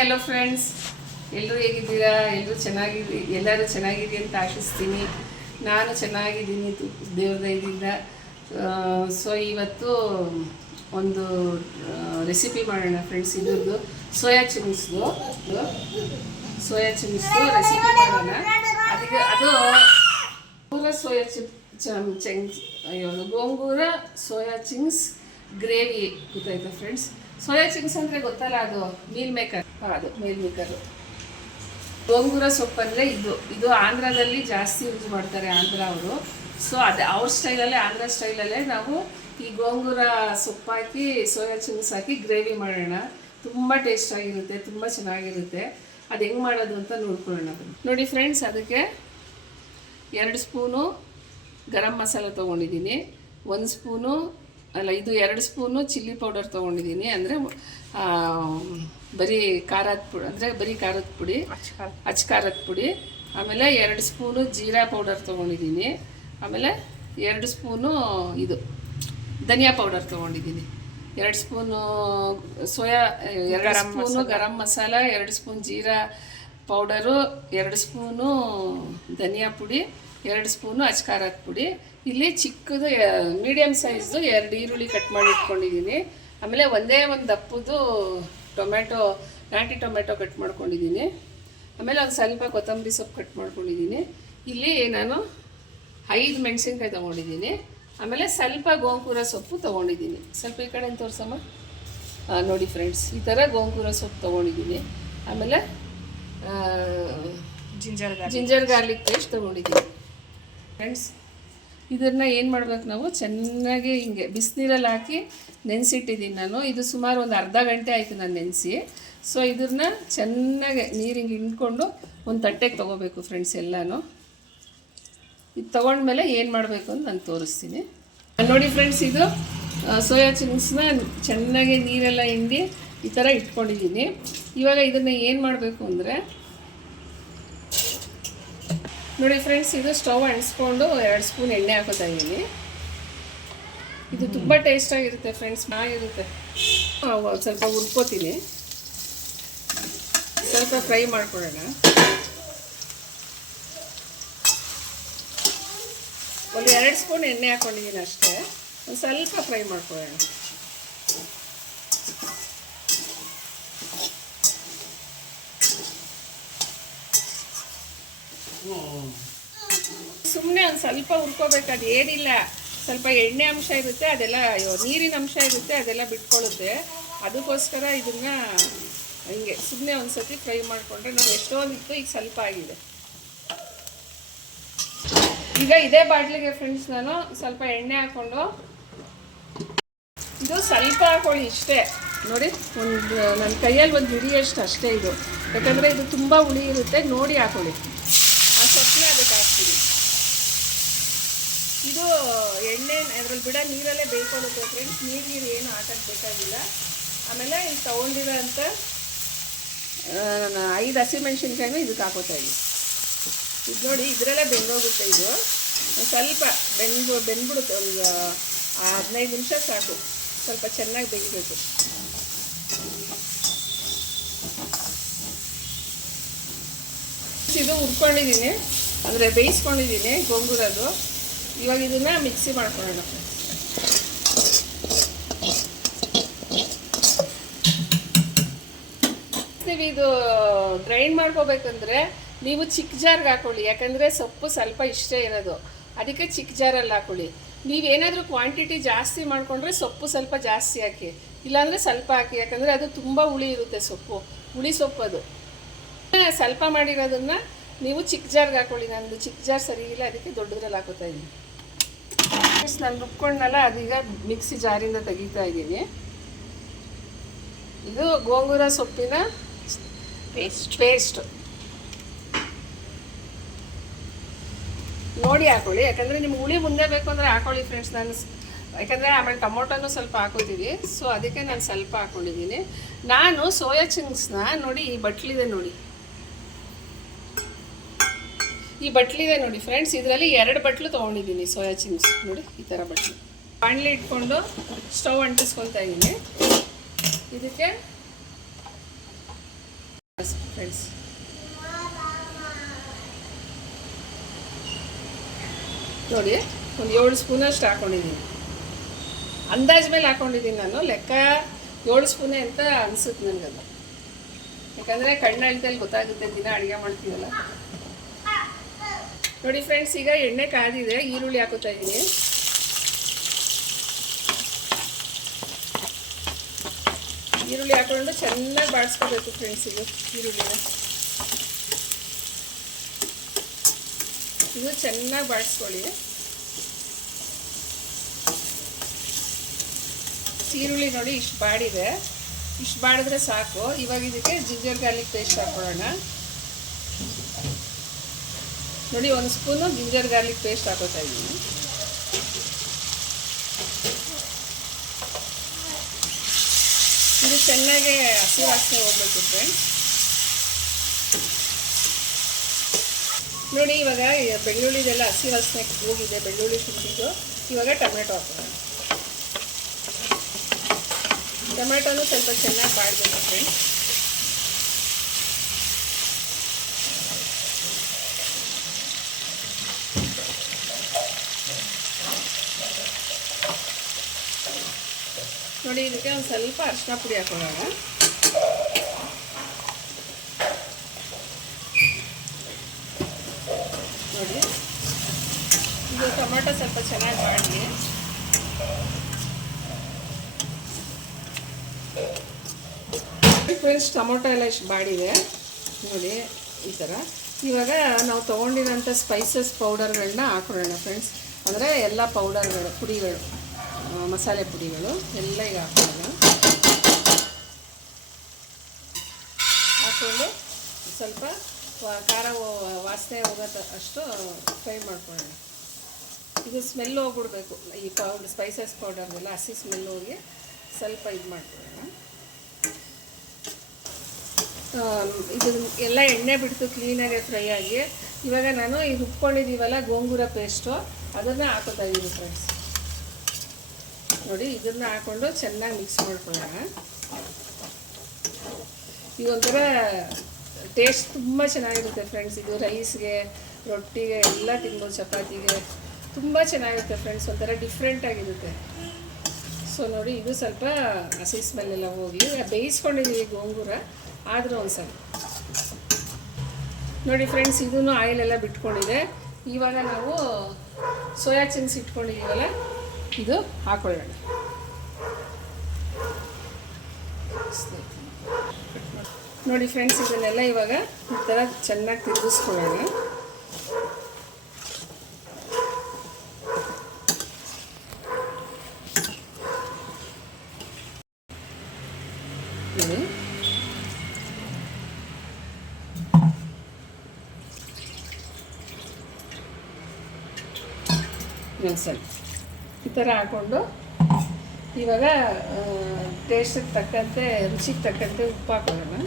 Hello friends ಎಲ್ಲರೂ ಹೇಗಿದ್ದೀರಾ? ಎಲ್ಲರೂ ಚೆನ್ನಾಗಿದ್ದೀ ಎಲ್ಲರೂ ಚೆನ್ನಾಗಿದೆ ಅಂತ ಆಶಿಸ್ತೀನಿ. ನಾನು ಚೆನ್ನಾಗಿದ್ದೀನಿ ತು- ದೇವ್ರ ದಯದಿಂದ ಸೊ ಇವತ್ತು ಒಂದು ರೆಸಿಪಿ ಮಾಡೋಣ ಫ್ರೆಂಡ್ಸ್ ಇದ್ರದ್ದು. ಸೋಯಾ ಚಿಂಗ್ಸ್ದು ಸೋಯಾ ಚಿಂಗ್ಸ್ದು ರೆಸಿಪಿ ಮಾಡೋಣ. ಅದಕ್ಕೆ ಅದು ಗೋಂಗೂರ ಸೋಯಾ ಚಿಪ್ ಚೆಂಗ್ಸ್ ಅಯ್ಯೋ, ಗೋಂಗೂರ ಸೋಯಾ ಚಿಂಗ್ಸ್ ಗ್ರೇವಿ ಗೊತ್ತಾಯ್ತಾ ಫ್ರೆಂಡ್ಸ್ ಸೋಯಾ ಚಿಂಗ್ಸ್ ಅಂದರೆ ಗೊತ್ತಲ್ಲ ಅದು ಮೀಲ್ ಮೇಕರ್ ಅದು ಮೀಲ್ ಮೇಕರು ಗೋಂಗೂರ ಸೊಪ್ಪಂದರೆ ಇದು. ಇದು ಆಂಧ್ರದಲ್ಲಿ ಜಾಸ್ತಿ ಯೂಸ್ ಮಾಡ್ತಾರೆ ಆಂಧ್ರ ಅವರು. ಸೊ ಅದೇ ಅವ್ರ ಸ್ಟೈಲಲ್ಲೇ ಆಂಧ್ರ ಸ್ಟೈಲಲ್ಲೇ ನಾವು ಈ ಗೋಂಗೂರ ಸೊಪ್ಪು ಹಾಕಿ ಸೋಯಾ ಚಿಂಗ್ಸ್ ಹಾಕಿ ಗ್ರೇವಿ ಮಾಡೋಣ. ತುಂಬ ಟೇಸ್ಟ್ ಆಗಿರುತ್ತೆ, ತುಂಬ ಚೆನ್ನಾಗಿರುತ್ತೆ. ಅದು ಹೆಂಗೆ ಮಾಡೋದು ಅಂತ ನೋಡ್ಕೊಳ್ಳೋಣ. ನೋಡಿ ಫ್ರೆಂಡ್ಸ್ ಅದಕ್ಕೆ ಎರಡು ಸ್ಪೂನು ಗರಂ ಮಸಾಲ ತೊಗೊಂಡಿದ್ದೀನಿ. ಒಂದು ಸ್ಪೂನು ಅಲ್ಲ ಇದು ಎರಡು ಸ್ಪೂನು ಚಿಲ್ಲಿ ಪೌಡರ್ ತೊಗೊಂಡಿದ್ದೀನಿ. ಅಂದರೆ ಬರೀ ಖಾರದ ಪುಡಿ ಅಂದರೆ ಬರೀ ಖಾರದ ಪುಡಿ ಅಚ್ಚ ಖಾರದ ಪುಡಿ. ಆಮೇಲೆ ಎರಡು ಸ್ಪೂನು ಜೀರಾ ಪೌಡರ್ ತೊಗೊಂಡಿದ್ದೀನಿ. ಆಮೇಲೆ ಎರಡು ಸ್ಪೂನು ಇದು ಧನಿಯಾ ಪೌಡರ್ ತೊಗೊಂಡಿದ್ದೀನಿ. ಎರಡು ಸ್ಪೂನು ಸೋಯಾ ಎರಡು ಸ್ಪೂನು ಗರಂ ಮಸಾಲ ಎರಡು ಸ್ಪೂನ್ ಜೀರಾ ಪೌಡರು ಎರಡು ಸ್ಪೂನು ಧನಿಯಾ ಪುಡಿ ಎರಡು ಸ್ಪೂನು ಅಚ್ಕಾರದ ಪುಡಿ. ಇಲ್ಲಿ ಚಿಕ್ಕದು ಮೀಡಿಯಮ್ ಸೈಜ್ದು ಎರಡು ಈರುಳ್ಳಿ ಕಟ್ ಮಾಡಿ ಇಟ್ಕೊಂಡಿದ್ದೀನಿ. ಆಮೇಲೆ ಒಂದೇ ಒಂದು ದಪ್ಪದು ಟೊಮೆಟೊ ನಾಟಿ ಟೊಮೆಟೊ ಕಟ್ ಮಾಡ್ಕೊಂಡಿದ್ದೀನಿ. ಆಮೇಲೆ ಒಂದು ಸ್ವಲ್ಪ ಕೊತ್ತಂಬರಿ ಸೊಪ್ಪು ಕಟ್ ಮಾಡ್ಕೊಂಡಿದ್ದೀನಿ. ಇಲ್ಲಿ ನಾನು ಐದು ಮೆಣಸಿನ್ಕಾಯಿ ತೊಗೊಂಡಿದ್ದೀನಿ. ಆಮೇಲೆ ಸ್ವಲ್ಪ ಗೋಂಕೂರ ಸೊಪ್ಪು ತೊಗೊಂಡಿದ್ದೀನಿ. ಸ್ವಲ್ಪ ಈ ಕಡೆ ತೋರಿಸಮ್ಮ? ನೋಡಿ ಫ್ರೆಂಡ್ಸ್ ಈ ಥರ ಗೋಂಕೂರ ಸೊಪ್ಪು ತೊಗೊಂಡಿದ್ದೀನಿ. ಆಮೇಲೆ ಜಿಂಜರ್ ಜಿಂಜರ್ ಗಾರ್ಲಿಕ್ ಪೇಸ್ಟ್ ತೊಗೊಂಡಿದ್ದೀನಿ. ಫ್ರೆಂಡ್ಸ್ ಇದನ್ನು ಏನು ಮಾಡ್ಬೇಕು ನಾವು? ಚೆನ್ನಾಗಿ ಹಿಂಗೆ ಬಿಸಿನೀರಲ್ಲಿ ಹಾಕಿ ನೆನೆಸಿಟ್ಟಿದ್ದೀನಿ ನಾನು. ಇದು ಸುಮಾರು ಒಂದು ಅರ್ಧ ಗಂಟೆ ಆಯಿತು ನಾನು ನೆನೆಸಿ. ಸೊ ಇದನ್ನ ಚೆನ್ನಾಗಿ ನೀರಿಗೆ ಹಿಂಡ್ಕೊಂಡು ಒಂದು ತಟ್ಟೆಗೆ ತೊಗೋಬೇಕು ಫ್ರೆಂಡ್ಸ್ ಎಲ್ಲಾನು. ಇದು ತೊಗೊಂಡ್ಮೇಲೆ ಏನು ಮಾಡಬೇಕು ಅಂತ ನಾನು ತೋರಿಸ್ತೀನಿ. ನೋಡಿ ಫ್ರೆಂಡ್ಸ್ ಇದು ಸೋಯಾ ಚಿಂಗ್ಸ್ನ ಚೆನ್ನಾಗಿ ನೀರೆಲ್ಲ ಹಿಂಡಿ ಈ ಥರ ಇಟ್ಕೊಂಡಿದ್ದೀನಿ ಇವಾಗ ಇದನ್ನು ಏನು ಮಾಡಬೇಕು ಅಂದರೆ ನೋಡಿ ಫ್ರೆಂಡ್ಸ್ ಇದು ಸ್ಟವ್ ಅಂಟಿಸ್ಕೊಂಡು ಎರಡು ಸ್ಪೂನ್ ಎಣ್ಣೆ ಹಾಕೋತಾ ಇದ್ದೀನಿ. ಇದು ತುಂಬ ಟೇಸ್ಟಾಗಿರುತ್ತೆ ಫ್ರೆಂಡ್ಸ್ ಚೆನ್ನಾಗಿರುತ್ತೆ ಸ್ವಲ್ಪ ಹುರ್ಕೋತೀನಿ. ಸ್ವಲ್ಪ ಫ್ರೈ ಮಾಡ್ಕೊಳ್ಳೋಣ. ಒಂದು ಎರಡು ಸ್ಪೂನ್ ಎಣ್ಣೆ ಹಾಕೊಂಡಿದ್ದೀನಿ ಅಷ್ಟೇ. ಒಂದು ಸ್ವಲ್ಪ ಫ್ರೈ ಮಾಡ್ಕೊಳ್ಳೋಣ. ಸುಮ್ಮನೆ ಒಂದು ಸ್ವಲ್ಪ ಹುರ್ಕೋಬೇಕು ಅದು ಏನಿಲ್ಲ. ಸ್ವಲ್ಪ ಎಣ್ಣೆ ಅಂಶ ಇರುತ್ತೆ ಅದೆಲ್ಲ ಅಯ್ಯೋ, ನೀರಿನ ಅಂಶ ಇರುತ್ತೆ ಅದೆಲ್ಲ ಬಿಟ್ಕೊಳ್ಳುತ್ತೆ. ಅದಕ್ಕೋಸ್ಕರ ಇದನ್ನ ಹಿಂಗೆ ಸುಮ್ಮನೆ ಒಂದು ಸತಿ ಫ್ರೈ ಮಾಡಿಕೊಂಡ್ರೆ ನಾವು ಎಷ್ಟೊಂದಿತ್ತು ಈಗ ಸ್ವಲ್ಪ ಆಗಿದೆ. ಈಗ ಇದೇ ಬಾಟ್ಲಿಗೆ ಫ್ರೆಂಡ್ಸ್ ನಾನು ಸ್ವಲ್ಪ ಎಣ್ಣೆ ಹಾಕ್ಕೊಂಡು ಇದು ಸ್ವಲ್ಪ ಹಾಕೊಳ್ಳಿ ಇಷ್ಟೇ. ನೋಡಿ ಒಂದು ನನ್ನ ಕೈಯಲ್ಲಿ ಒಂದು ಹಿಡಿಯಷ್ಟು ಅಷ್ಟೇ ಇದು. ಯಾಕಂದರೆ ಇದು ತುಂಬ ಹುಳಿ ಇರುತ್ತೆ ನೋಡಿ ಹಾಕೊಳ್ಳಿ. ಇದು ಎಣ್ಣೆ, ಅದ್ರಲ್ಲಿ ಬಿಡ ನೀರಲ್ಲೇ ಬೇಯ್ಕೊಳ್ಳುತ್ತೆ ಫ್ರೆಂಡ್ಸ್. ನೀರು ನೀರು ಏನು ಹಾಕಕ್ಕೆ ಬೇಕಾಗಿಲ್ಲ. ಆಮೇಲೆ ಇಲ್ಲಿ ತೊಗೊಂಡಿರೋಂಥ ನಾನು ಐದು ಹಸಿಮೆಣ್ಸಿನ್ಕಾಯಿನೂ ಇದಕ್ಕೆ ಹಾಕೋತಾ ಇದ್ದೀನಿ ಇದು ನೋಡಿ, ಇದರಲ್ಲೇ ಬೆಂದೋಗುತ್ತೆ ಇದು. ಸ್ವಲ್ಪ ಬೆಂದು, ಬೆಂದ್ಬಿಡುತ್ತೆ, ಒಂದು ಹದಿನೈದು ನಿಮಿಷ ಸಾಕು. ಸ್ವಲ್ಪ ಚೆನ್ನಾಗಿ ಬೇಯಬೇಕು ಇದು ಹುರ್ಕೊಂಡಿದ್ದೀನಿ ಅಂದರೆ ಬೇಯಿಸ್ಕೊಂಡಿದ್ದೀನಿ ಗೊಂಗುರದು. ಇವಾಗ ಇದನ್ನ ಮಿಕ್ಸಿ ಮಾಡ್ಕೊಳ್ಳೋಣ. ನೀವು ಇದು ಗ್ರೈಂಡ್ ಮಾಡ್ಕೋಬೇಕಂದ್ರೆ ನೀವು ಚಿಕ್ಕ ಜಾರ್ಗೆ ಹಾಕೊಳ್ಳಿ, ಯಾಕಂದರೆ ಸೊಪ್ಪು ಸ್ವಲ್ಪ ಇಷ್ಟೇ ಇರೋದು. ಅದಕ್ಕೆ ಚಿಕ್ಕ ಜಾರಲ್ಲಿ ಹಾಕೊಳ್ಳಿ. ನೀವೇನಾದರೂ ಕ್ವಾಂಟಿಟಿ ಜಾಸ್ತಿ ಮಾಡಿಕೊಂಡ್ರೆ ಸೊಪ್ಪು ಸ್ವಲ್ಪ ಜಾಸ್ತಿ ಹಾಕಿ. ಇಲ್ಲಾಂದರೆ ಸ್ವಲ್ಪ ಹಾಕಿ, ಯಾಕಂದರೆ ಅದು ತುಂಬ ಹುಳಿ ಇರುತ್ತೆ ಸೊಪ್ಪು. ಹುಳಿ ಸೊಪ್ಪು ಅದು ಸ್ವಲ್ಪ ಮಾಡಿರೋದನ್ನ ನೀವು ಚಿಕ್ಕ ಜಾರ್ಗೆ ಹಾಕೊಳ್ಳಿ ನಂದು ಚಿಕ್ಕ ಜಾರ್ ಸರಿ ಇಲ್ಲ ಅದಕ್ಕೆ ದೊಡ್ಡದ್ರಲ್ಲಿ ಹಾಕೋತಾ ಇದ್ದೀನಿ. ನಾನು ರುಬ್ಕೊಂಡಲ್ಲ ಅದೀಗ ಮಿಕ್ಸಿ ಜಾರಿಂದ ತೆಗಿತಾ ಇದ್ದೀನಿ. ಇದು ಗೋಂಗೂರ ಸೊಪ್ಪಿನ ಪೇಸ್ಟ್. ಪೇಸ್ಟ್. ನೋಡಿ ಹಾಕೊಳ್ಳಿ ಯಾಕಂದರೆ ನಿಮ್ಗೆ ಹುಳಿ ಮುಂದೆ ಬೇಕು ಅಂದರೆ ಹಾಕೊಳ್ಳಿ ಫ್ರೆಂಡ್ಸ್ ನಾನು ಯಾಕಂದರೆ ಆಮೇಲೆ ಟೊಮೊಟೊನು ಸ್ವಲ್ಪ ಹಾಕೋತೀವಿ ಸೊ ಅದಕ್ಕೆ ನಾನು ಸ್ವಲ್ಪ ಹಾಕೊಂಡಿದ್ದೀನಿ. ನಾನು ಸೋಯಾ ಚಿಂಗ್ಸ್ನ ನೋಡಿ ಈ ಬಟ್ಲಿದೆ ನೋಡಿ. ಈ ಬಟ್ಲಿದೆ ನೋಡಿ ಫ್ರೆಂಡ್ಸ್, ಇದರಲ್ಲಿ ಎರಡು ಬಟ್ಲು ತೊಗೊಂಡಿದ್ದೀನಿ, ಸೋಯಾ ಚಿಂಗ್ಸ್. ನೋಡಿ, ಈ ಥರ ಬಟ್ಲು. ಬಾಣಲಿ ಇಟ್ಕೊಂಡು ಸ್ಟವ್ ಅಂಟಿಸ್ಕೊಳ್ತಾ ಇದ್ದೀನಿ. ಇದಕ್ಕೆ ಫ್ರೆಂಡ್ಸ್. ನೋಡಿ, ಒಂದು ಏಳು ಸ್ಪೂನಷ್ಟು ಹಾಕೊಂಡಿದ್ದೀನಿ. ಅಂದಾಜ ಮೇಲೆ ಹಾಕೊಂಡಿದ್ದೀನಿ ನಾನು, ಲೆಕ್ಕ ಏಳು ಸ್ಪೂನೆ ಅಂತ ಅನಿಸುತ್ತೆ ನನಗದು. ಯಾಕಂದರೆ ಕಣ್ಣು ಅಳ್ತಲ್ಲಿ ಗೊತ್ತಾಗುತ್ತೆ, ದಿನ ಅಡುಗೆ ಮಾಡ್ತೀವಲ್ಲ. ನೋಡಿ ಫ್ರೆಂಡ್ಸ್ ಈಗ ಎಣ್ಣೆ ಕಾದಿದೆ, ಈರುಳ್ಳಿ ಹಾಕೋತಾ ಇದ್ದೀನಿ ಈರುಳ್ಳಿ ಹಾಕೊಂಡು ಚೆನ್ನಾಗಿ ಬಾಡಿಸ್ಕೋಬೇಕು ಫ್ರೆಂಡ್ಸ್ ಇದು ಈರುಳ್ಳಿನ. ಇದು ಚೆನ್ನಾಗಿ ಬಾಡಿಸ್ಕೊಳ್ಳಿ ಈರುಳ್ಳಿ ನೋಡಿ ಇಷ್ಟು ಬಾಡಿದೆ. ಇಷ್ಟು ಬಾಡಿದ್ರೆ ಸಾಕು. ಇವಾಗ ಇದಕ್ಕೆ ಜಿಂಜರ್ ಗಾರ್ಲಿಕ್ ಪೇಸ್ಟ್ ಹಾಕೊಳ್ಳೋಣ. ನೋಡಿ, ಒಂದು ಸ್ಪೂನು ಜಿಂಜರ್ ಗಾರ್ಲಿಕ್ ಪೇಸ್ಟ್ ಹಾಕೋತಾ ಇದ್ದೀನಿ. ಇದು ಚೆನ್ನಾಗಿ ಹಸಿ ವಾಸನೆ ಹೋಗ್ಬೇಕು ಫ್ರೆಂಡ್ಸ್ ನೋಡಿ, ಇವಾಗ ಬೆಳ್ಳುಳ್ಳಿದೆಲ್ಲ ಹಸಿ ವಾಸನೆ ಹೋಗಿದೆ, ಬೆಳ್ಳುಳ್ಳಿ ತಿಂದಿದ್ದು ಇವಾಗ ಟೊಮೆಟೊ ಹಾಕೋಣ. ಟೊಮೆಟೊನು ಸ್ವಲ್ಪ ಚೆನ್ನಾಗಿ ಬಾಡಬೇಕು ಫ್ರೆಂಡ್ಸ್ ನೋಡಿ, ಇದಕ್ಕೆ ಒಂದು ಸ್ವಲ್ಪ ಅರಿಶಿನ ಪುಡಿ ಹಾಕೊಳ್ಳೋಣ ನೋಡಿ, ಇದು ಟೊಮೆಟೊ ಸ್ವಲ್ಪ ಚೆನ್ನಾಗಿ ಮಾಡಿ ಫ್ರೆಂಡ್ಸ್ ಟೊಮೊಟೊ ಎಲ್ಲ ಇಷ್ಟು ಬಾಡಿದೆ. ನೋಡಿ, ಈ ಥರ ಇವಾಗ ನಾವು ತೊಗೊಂಡಿರೋಂಥ ಸ್ಪೈಸಸ್ ಪೌಡರ್ಗಳನ್ನ ಹಾಕೊಳ್ಳೋಣ ಫ್ರೆಂಡ್ಸ್ ಅಂದರೆ ಎಲ್ಲ ಪೌಡರ್ಗಳು ಪುಡಿಗಳು ಮಸಾಲೆ ಪುಡಿಗಳು ಎಲ್ಲ ಈಗ ಹಾಕೋಣ ಹಾಕ್ಕೊಂಡು ಸ್ವಲ್ಪ ಖಾರ ವಾಸನೆ ಹೋಗೋ ಅಷ್ಟು ಫ್ರೈ ಮಾಡ್ಕೊಳ್ಳೋಣ. ಇದು ಸ್ಮೆಲ್ ಹೋಗ್ಬಿಡ್ಬೇಕು. ಈ ಪೌಡರ್ ಸ್ಪೈಸಸ್ ಪೌಡರ್ನೆಲ್ಲ ಹಸಿ ಸ್ಮೆಲ್ ಹೋಗಿ ಸ್ವಲ್ಪ ಇದು ಮಾಡ್ಕೊಳ್ಳೋಣ. ಇದು ಎಲ್ಲ ಎಣ್ಣೆ ಬಿಡ್ತು ಕ್ಲೀನಾಗಿ ಫ್ರೈ ಆಗಿ. ಇವಾಗ ನಾನು ಈ ರುಬ್ಕೊಂಡಿದ್ದೀವಲ್ಲ ಗೋಂಗೂರ ಪೇಸ್ಟು ಅದನ್ನು ಹಾಕೋತಾ ಇದ್ದೀನಿ ಫ್ರೆಂಡ್ಸ್ ನೋಡಿ, ಇದನ್ನು ಹಾಕ್ಕೊಂಡು ಚೆನ್ನಾಗಿ ಮಿಕ್ಸ್ ಮಾಡ್ಕೊಳ್ಳೋಣ. ಇದೊಂಥರ ಟೇಸ್ಟ್ ತುಂಬ ಚೆನ್ನಾಗಿರುತ್ತೆ ಫ್ರೆಂಡ್ಸ್ ಇದು ರೈಸ್ಗೆ ರೊಟ್ಟಿಗೆ, ಎಲ್ಲ ತಿನ್ಬೋದು, ಚಪಾತಿಗೆ. ತುಂಬ ಚೆನ್ನಾಗಿರುತ್ತೆ ಫ್ರೆಂಡ್ಸ್ ಒಂಥರ ಡಿಫ್ರೆಂಟಾಗಿರುತ್ತೆ ಸೊ ನೋಡಿ, ಇದು ಸ್ವಲ್ಪ ಹಸಿ ಸ್ಮೆಲ್ಲೆಲ್ಲ ಹೋಗಿ ಬೇಯಿಸ್ಕೊಂಡಿದ್ದೀವಿ ಗೋಂಗೂರ. ಆದರೂ ಒಂದು ಸ್ವಲ್ಪ ನೋಡಿ ಫ್ರೆಂಡ್ಸ್ ಇದೂ ಆಯಿಲೆಲ್ಲ ಬಿಟ್ಕೊಂಡಿದೆ. ಇವಾಗ ನಾವು ಸೋಯಾ ಚಿಂಗ್ಸ್ ಇಟ್ಕೊಂಡಿದ್ದೀವಲ್ಲ ಇದು ಹಾಕೊಳ್ಳೋಣ. ನೋಡಿ ಫ್ರೆಂಡ್ಸ್ ಇದನ್ನೆಲ್ಲ ಇವಾಗ ಈ ಥರ ಚೆನ್ನಾಗಿ ತಿರುಗಿಸ್ಕೊಳ್ಳೋಣ. ಇನ್ನೊಂದು ಸ್ವಲ್ಪ ಈ ಥರ ಹಾಕ್ಕೊಂಡು ಇವಾಗ ಟೇಸ್ಟಿಗೆ ತಕ್ಕಂತೆ, ರುಚಿಗೆ ತಕ್ಕಂತೆ ಉಪ್ಪು ಹಾಕೋಣ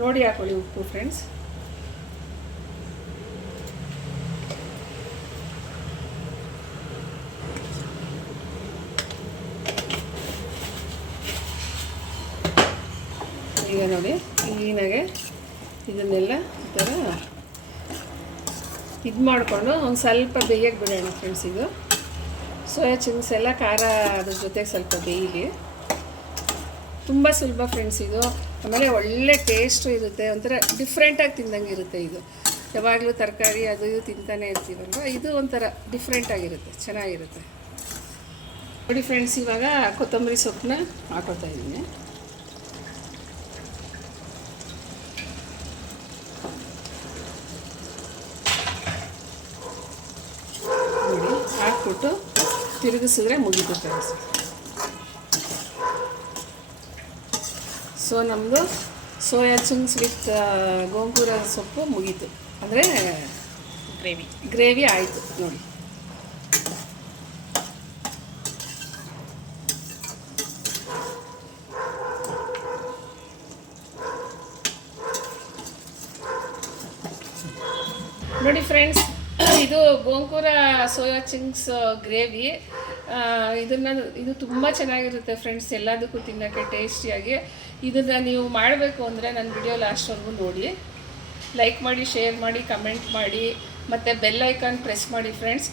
ನೋಡಿ ಹಾಕೊಳ್ಳಿ ಉಪ್ಪು ಫ್ರೆಂಡ್ಸ್ ಈಗ ನೋಡಿ, ಕ್ಲೀನಾಗೆ ಇದನ್ನೆಲ್ಲ ಇದು ಮಾಡಿಕೊಂಡು ಒಂದು ಸ್ವಲ್ಪ ಬೇಯಕ್ಕೆ ಬಿಡೋಣ ಫ್ರೆಂಡ್ಸ್ ಇದು. ಸೋಯಾ ಚಿಂಗ್ಸ್ ಎಲ್ಲ ಖಾರ ಅದ್ರ ಜೊತೆಗೆ ಸ್ವಲ್ಪ ಬೇಯಲಿ. ತುಂಬ ಸುಲಭ ಫ್ರೆಂಡ್ಸ್ ಇದು. ಆಮೇಲೆ ಒಳ್ಳೆ ಟೇಸ್ಟು ಇರುತ್ತೆ, ಒಂಥರ ಡಿಫ್ರೆಂಟಾಗಿ ತಿಂದಂಗೆ ಇರುತ್ತೆ ಇದು. ಯಾವಾಗಲೂ ತರಕಾರಿ ಅದು ಇದು ತಿಂತಾನೆ ಇರ್ತೀವಲ್ವ? ಇದು ಒಂಥರ ಡಿಫ್ರೆಂಟಾಗಿರುತ್ತೆ ಚೆನ್ನಾಗಿರುತ್ತೆ. ನೋಡಿ ಫ್ರೆಂಡ್ಸ್ ಇವಾಗ ಕೊತ್ತಂಬರಿ ಸೊಪ್ಪನ್ನ ಹಾಕೋತಾ ಇದ್ದೀನಿ ನೋಡಿ ಹಾಕ್ಬಿಟ್ಟು ತಿರುಗಿಸಿದ್ರೆ ಮುಗೀತು ಫ್ರೆಂಡ್ಸ್ ಸೊ ನಮ್ಮದು ಸೋಯಾ ಚಿಂಗ್ಸ್ ವಿತ್ ಗೋಂಗೂರ ಸೊಪ್ಪು ಮುಗೀತು. ಅಂದರೆ ಗ್ರೇವಿ. ಗ್ರೇವಿ ಆಯಿತು ನೋಡಿ. ನೋಡಿ ಫ್ರೆಂಡ್ಸ್ ಇದು ಗೋಂಕೂರ ಸೋಯಾ ಚಿಂಗ್ಸ್ ಗ್ರೇವಿ. ಇದನ್ನ ಇದು ತುಂಬ ಚೆನ್ನಾಗಿರುತ್ತೆ ಫ್ರೆಂಡ್ಸ್ ಎಲ್ಲದಕ್ಕೂ ತಿನ್ನೋಕ್ಕೆ ಟೇಸ್ಟಿಯಾಗಿ ಇದನ್ನು ನೀವು ಮಾಡಬೇಕು ಅಂದರೆ ನನ್ನ ವಿಡಿಯೋ ಲಾಸ್ಟ್ವರೆಗೂ ನೋಡಿ. ಲೈಕ್ ಮಾಡಿ ಶೇರ್ ಮಾಡಿ ಕಮೆಂಟ್ ಮಾಡಿ, ಮತ್ತು ಬೆಲ್ ಐಕಾನ್ ಪ್ರೆಸ್ ಮಾಡಿ ಫ್ರೆಂಡ್ಸ್